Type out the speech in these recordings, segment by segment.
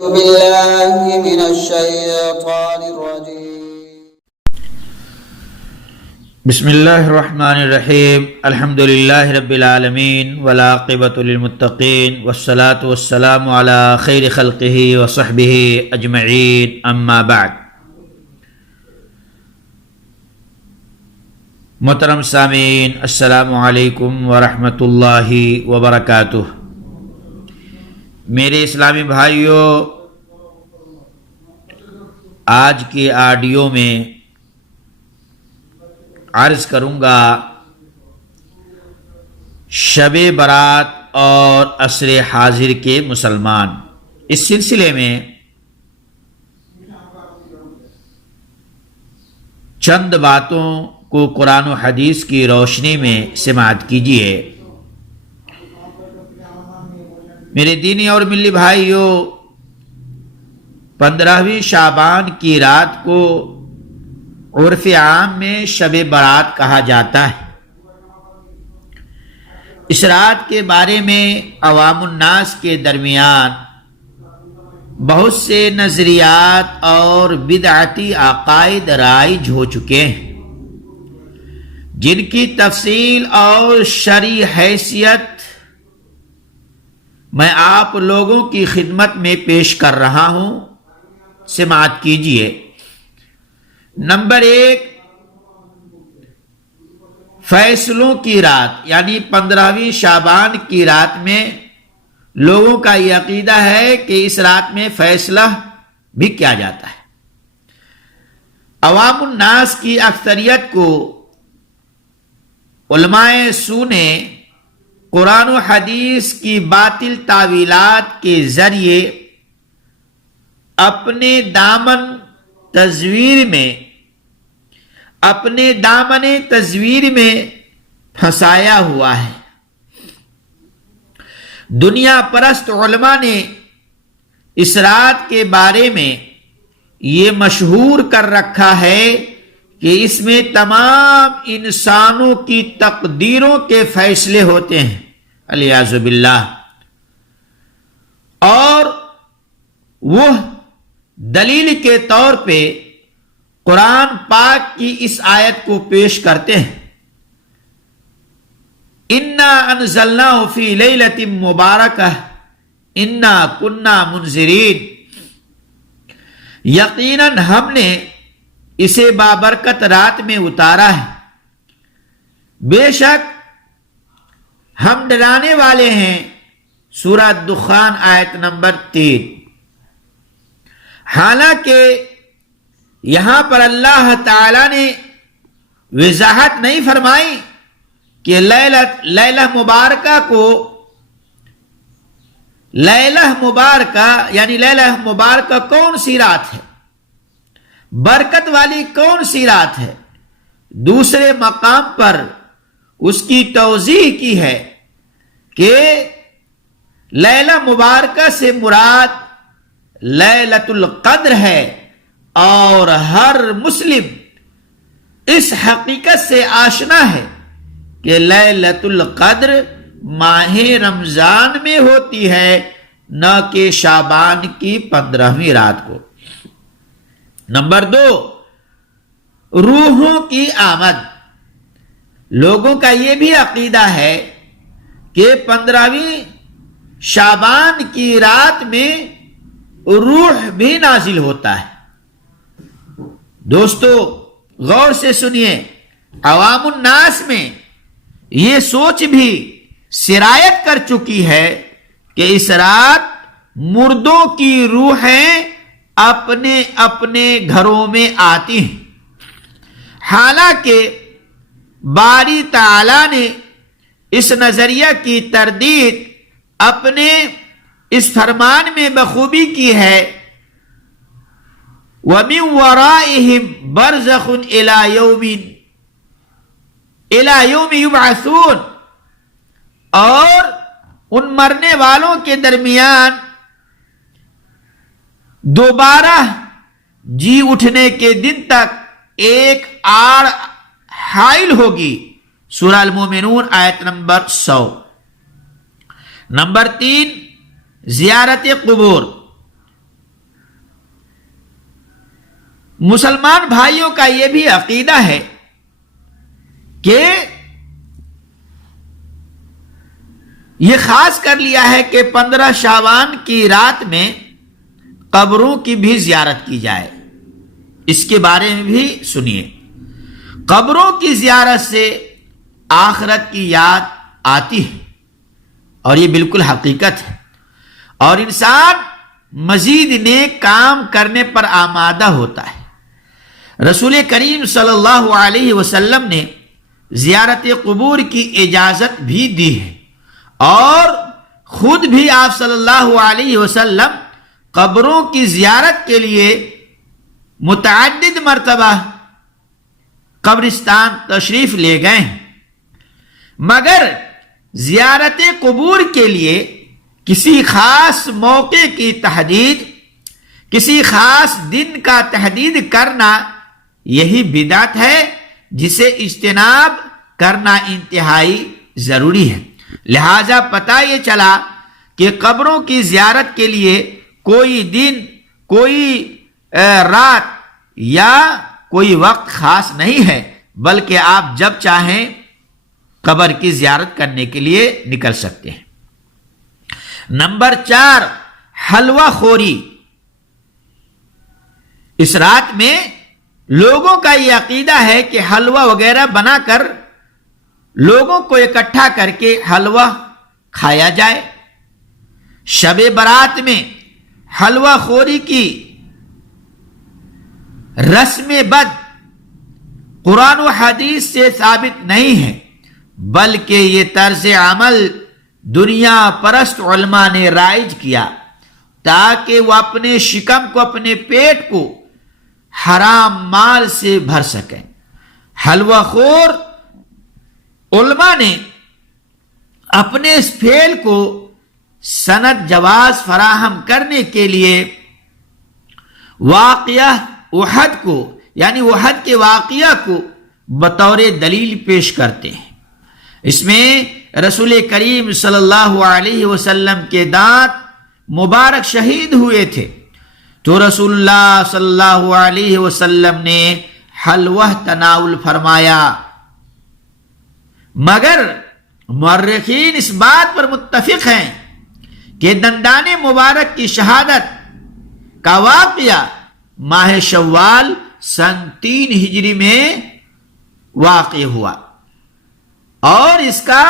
بالله من الشيطان الرجيم. بسم اللہ الرحمن الرحیم. الحمد للہ رب العالمین والعاقبۃ للمتقین والصلاة والسلام علی خیر خلقہ وصحبہ اجمعین. اما بعد. محترم سامعین، السلام علیکم ورحمۃ اللہ وبرکاتہ. میرے اسلامی بھائیوں، آج کی آڈیو میں عرض کروں گا شب برات اور عصر حاضر کے مسلمان. اس سلسلے میں چند باتوں کو قرآن و حدیث کی روشنی میں سماعت کیجیے. میرے دینی اور ملی بھائیوں، 15ویں شعبان کی رات کو عرف عام میں شب برات کہا جاتا ہے. اس رات کے بارے میں عوام الناس کے درمیان بہت سے نظریات اور بدعتی عقائد رائج ہو چکے ہیں، جن کی تفصیل اور شرعی حیثیت میں آپ لوگوں کی خدمت میں پیش کر رہا ہوں. سماعت کیجیے. نمبر 1، فیصلوں کی رات یعنی 15ویں شعبان کی رات میں لوگوں کا یہ عقیدہ ہے کہ اس رات میں فیصلہ بھی کیا جاتا ہے. عوام الناس کی اکثریت کو علماء سو نے قرآن و حدیث کی باطل تعویلات کے ذریعے اپنے دامن تزویر میں پھنسایا ہوا ہے. دنیا پرست علماء نے اس رات کے بارے میں یہ مشہور کر رکھا ہے کہ اس میں تمام انسانوں کی تقدیروں کے فیصلے ہوتے ہیں، الیاذ باللہ. اور وہ دلیل کے طور پہ قرآن پاک کی اس آیت کو پیش کرتے ہیں، انا انزلناہ فی لیلۃ مبارکہ انا کنا منذرین. یقیناً ہم نے اسے بابرکت رات میں اتارا ہے، بے شک ہم ڈرانے والے ہیں. سورہ دخان آیت نمبر 3. حالانکہ یہاں پر اللہ تعالی نے وضاحت نہیں فرمائی کہ لیلہ مبارکہ کون سی رات ہے، برکت والی کون سی رات ہے. دوسرے مقام پر اس کی توضیح کی ہے کہ لیلہ مبارکہ سے مراد لیلۃ القدر ہے، اور ہر مسلم اس حقیقت سے آشنا ہے کہ لیلۃ القدر ماہ رمضان میں ہوتی ہے، نہ کہ شعبان کی 15ویں رات کو. نمبر 2، روحوں کی آمد. لوگوں کا یہ بھی عقیدہ ہے کہ 15ویں شعبان کی رات میں روح بھی نازل ہوتا ہے. دوستو غور سے سنیے، عوام الناس میں یہ سوچ بھی سرایت کر چکی ہے کہ اس رات مردوں کی روحیں اپنے اپنے گھروں میں آتی ہیں. حالانکہ باری تعالی نے اس نظریہ کی تردید اپنے اس فرمان میں بخوبی کی ہے، وَمِن وَرَائِهِمْ بَرْزَخٌ إِلَى يَوْمِ يُبْعَثُونَ. اور ان مرنے والوں کے درمیان دوبارہ جی اٹھنے کے دن تک ایک آڑ حائل ہوگی. سورہ المومنون آیت نمبر 100. نمبر 3، زیارت قبور. مسلمان بھائیوں کا یہ بھی عقیدہ ہے کہ یہ خاص کر لیا ہے کہ 15 شعبان کی رات میں قبروں کی بھی زیارت کی جائے. اس کے بارے میں بھی سنیے. قبروں کی زیارت سے آخرت کی یاد آتی ہے اور یہ بالکل حقیقت ہے، اور انسان مزید نیک کام کرنے پر آمادہ ہوتا ہے. رسول کریم صلی اللہ علیہ وسلم نے زیارت قبور کی اجازت بھی دی ہے، اور خود بھی آپ صلی اللہ علیہ وسلم قبروں کی زیارت کے لیے متعدد مرتبہ قبرستان تشریف لے گئے ہیں. مگر زیارت قبور کے لیے کسی خاص موقع کی تحدید، کسی خاص دن کا تحدید کرنا، یہی بدعت ہے جسے اجتناب کرنا انتہائی ضروری ہے. لہذا پتہ یہ چلا کہ قبروں کی زیارت کے لیے کوئی دن، کوئی رات یا کوئی وقت خاص نہیں ہے، بلکہ آپ جب چاہیں قبر کی زیارت کرنے کے لیے نکل سکتے ہیں. نمبر 4، حلوہ خوری. اس رات میں لوگوں کا یہ عقیدہ ہے کہ حلوہ وغیرہ بنا کر لوگوں کو اکٹھا کر کے حلوہ کھایا جائے. شب برات میں حلوہ خوری کی رسم بد قرآن و حدیث سے ثابت نہیں ہے، بلکہ یہ طرز عمل دنیا پرست علماء نے رائج کیا تاکہ وہ اپنے شکم کو، اپنے پیٹ کو حرام مال سے بھر سکیں. حلوہ خور علماء نے اپنے اس فعل کو سند جواز فراہم کرنے کے لیے واقعہ احد کو، یعنی احد کے واقعہ کو بطور دلیل پیش کرتے ہیں. اس میں رسول کریم صلی اللہ علیہ وسلم کے دانت مبارک شہید ہوئے تھے، تو رسول اللہ صلی اللہ علیہ وسلم نے حلوہ تناول فرمایا. مگر مورخین اس بات پر متفق ہیں کہ دندان مبارک کی شہادت کا واقعہ ماہ شوال سن 3 ہجری میں واقع ہوا، اور اس کا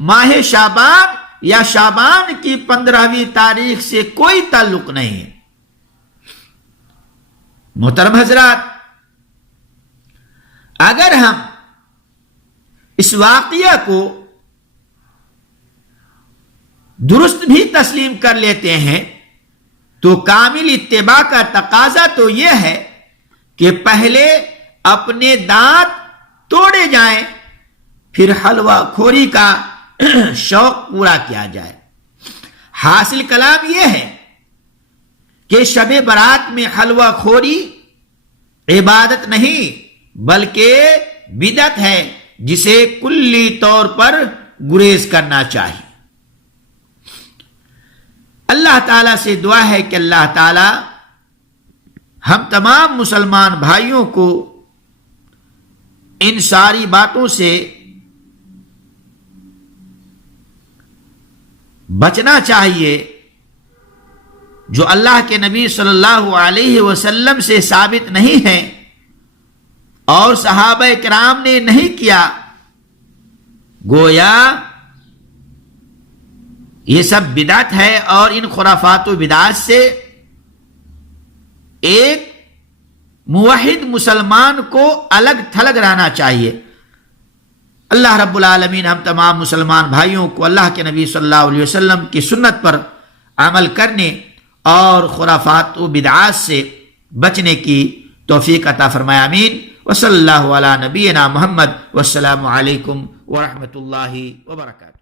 ماہ شعبان یا شعبان کی 15ویں تاریخ سے کوئی تعلق نہیں ہے. محترم حضرات، اگر ہم اس واقعہ کو درست بھی تسلیم کر لیتے ہیں تو کامل اتباع کا تقاضا تو یہ ہے کہ پہلے اپنے دانت توڑے جائیں، پھر حلوہ خوری کا شوق پورا کیا جائے. حاصل کلام یہ ہے کہ شب برات میں حلوہ خوری عبادت نہیں بلکہ بدعت ہے، جسے کلی طور پر گریز کرنا چاہیے. اللہ تعالیٰ سے دعا ہے کہ اللہ تعالیٰ ہم تمام مسلمان بھائیوں کو ان ساری باتوں سے بچنا چاہیے جو اللہ کے نبی صلی اللہ علیہ وسلم سے ثابت نہیں ہے اور صحابہ کرام نے نہیں کیا. گویا یہ سب بدعت ہے، اور ان خرافات و بدعات سے ایک موحد مسلمان کو الگ تھلگ رہنا چاہیے. اللہ رب العالمین ہم تمام مسلمان بھائیوں کو اللہ کے نبی صلی اللہ علیہ وسلم کی سنت پر عمل کرنے اور خرافات و بدعات سے بچنے کی توفیق عطا فرمائے. آمین. وصلی اللہ علی نبینا محمد. والسلام علیکم ورحمۃ اللہ وبرکاتہ.